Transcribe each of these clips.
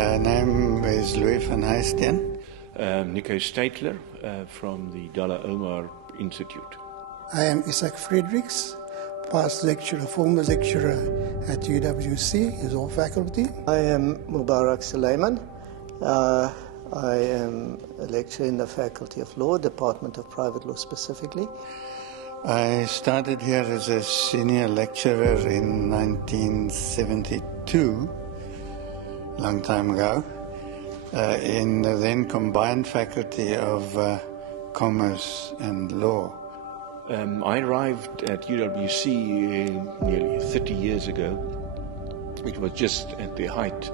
Name is Louis van Heijsteen. Nico Statler from the Dalla Omar Institute. I am Isaac Fredericks, past lecturer, former lecturer at UWC, is all faculty. I am Mubarak Suleiman. I am a lecturer in the Faculty of Law, Department of Private Law specifically. I started here as a senior lecturer in 1972, long time ago, in the then combined faculty of Commerce and Law. I arrived at UWC nearly 30 years ago. It was just at the height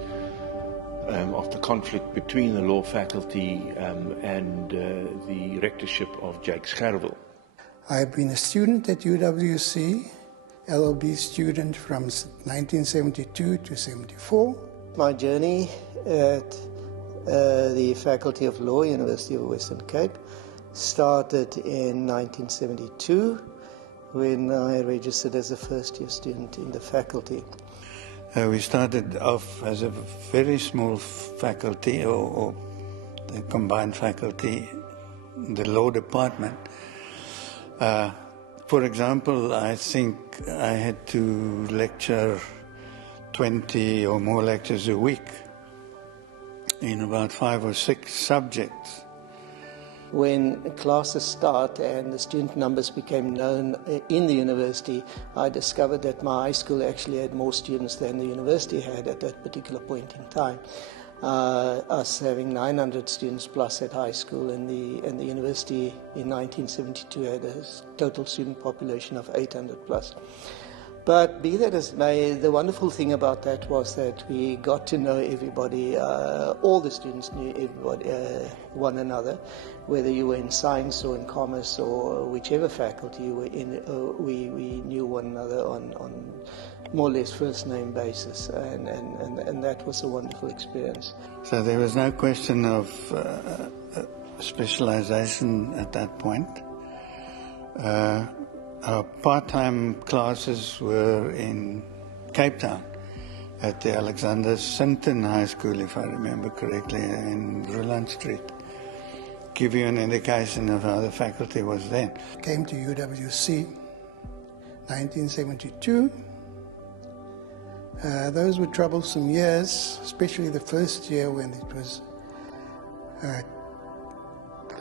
of the conflict between the law faculty and the rectorship of Jakes Gerwel. I've been a student at UWC, LLB student from 1972 to 74. My journey at the Faculty of Law, University of Western Cape, started in 1972 when I registered as a first-year student in the faculty. We started off as a very small faculty, or the combined faculty, the law department. For example, I think I had to lecture 20 or more lectures a week in about 5 or 6 subjects. When classes start and the student numbers became known in the university, I discovered that my high school actually had more students than the university had at that particular point in time. Us having 900 students plus at high school, and the university in 1972 had a total student population of 800 plus. But be that as may, the wonderful thing about that was that we got to know everybody. All the students knew everybody, one another, whether you were in science or in commerce or whichever faculty you were in. We knew one another on more or less first name basis, and that was a wonderful experience. So there was no question of specialization at that point. Our part-time classes were in Cape Town at the Alexander Sinton High School, if I remember correctly, in Roland Street. Give you an indication of how the faculty was then. Came to UWC 1972. Those were troublesome years, especially the first year when it was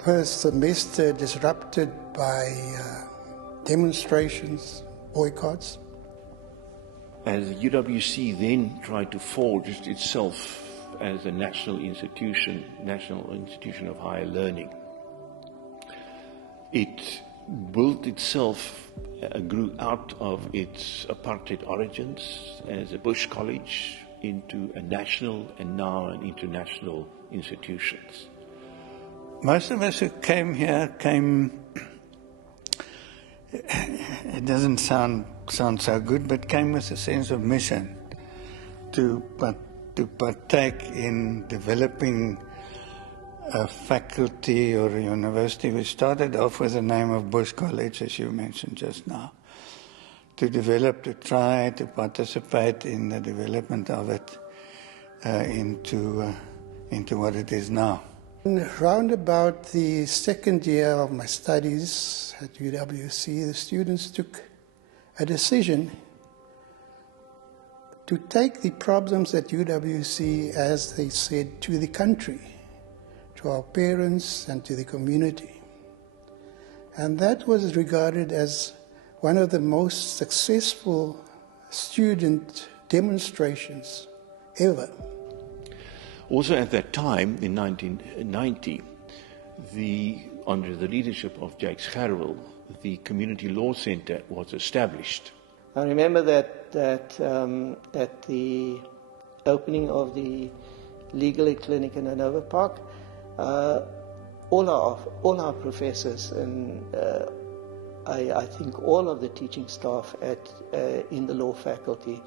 first semester disrupted by demonstrations, boycotts. As UWC then tried to forge itself as a national institution of higher learning, it built itself, grew out of its apartheid origins as a Bush college into a national and now an international institutions. Most of us who came here it doesn't sound so good, but came with a sense of mission to partake in developing a faculty or a university. We started off with the name of Bush College, as you mentioned just now, to try to participate in the development of it into what it is now. Round about the second year of my studies at UWC, the students took a decision to take the problems at UWC, as they said, to the country, to our parents and to the community. And that was regarded as one of the most successful student demonstrations ever. Also at that time, in 1990, under the leadership of Jakes Gerwel, the Community Law Centre was established. I remember that at the opening of the Legal Aid Clinic in Hanover Park, all our professors and I think all of the teaching staff in the law faculty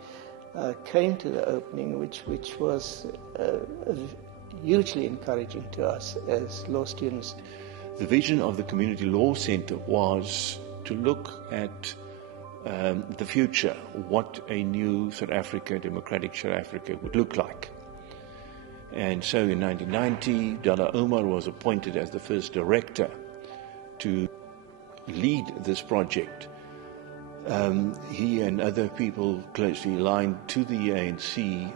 came to the opening, which was hugely encouraging to us as law students. The vision of the Community Law Centre was to look at the future, what a new South Africa, democratic South Africa, would look like. And so in 1990, Dalla Omar was appointed as the first director to lead this project. He and other people closely aligned to the ANC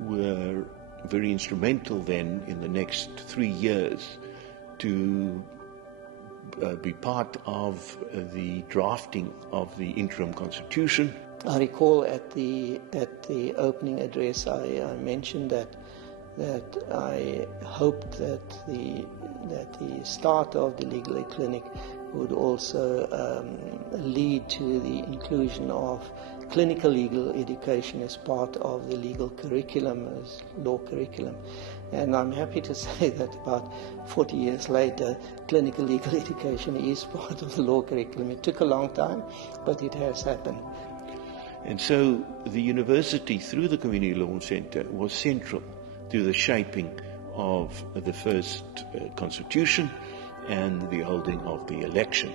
were very instrumental then in the next 3 years to be part of the drafting of the interim constitution. I recall at the opening address I mentioned that I hoped that the start of the legal aid clinic would also lead to the inclusion of clinical legal education as part of the legal curriculum, as law curriculum. And I'm happy to say that about 40 years later, clinical legal education is part of the law curriculum. It took a long time, but it has happened. And so the university, through the Community Law Centre, was central to the shaping of the first constitution and the holding of the election.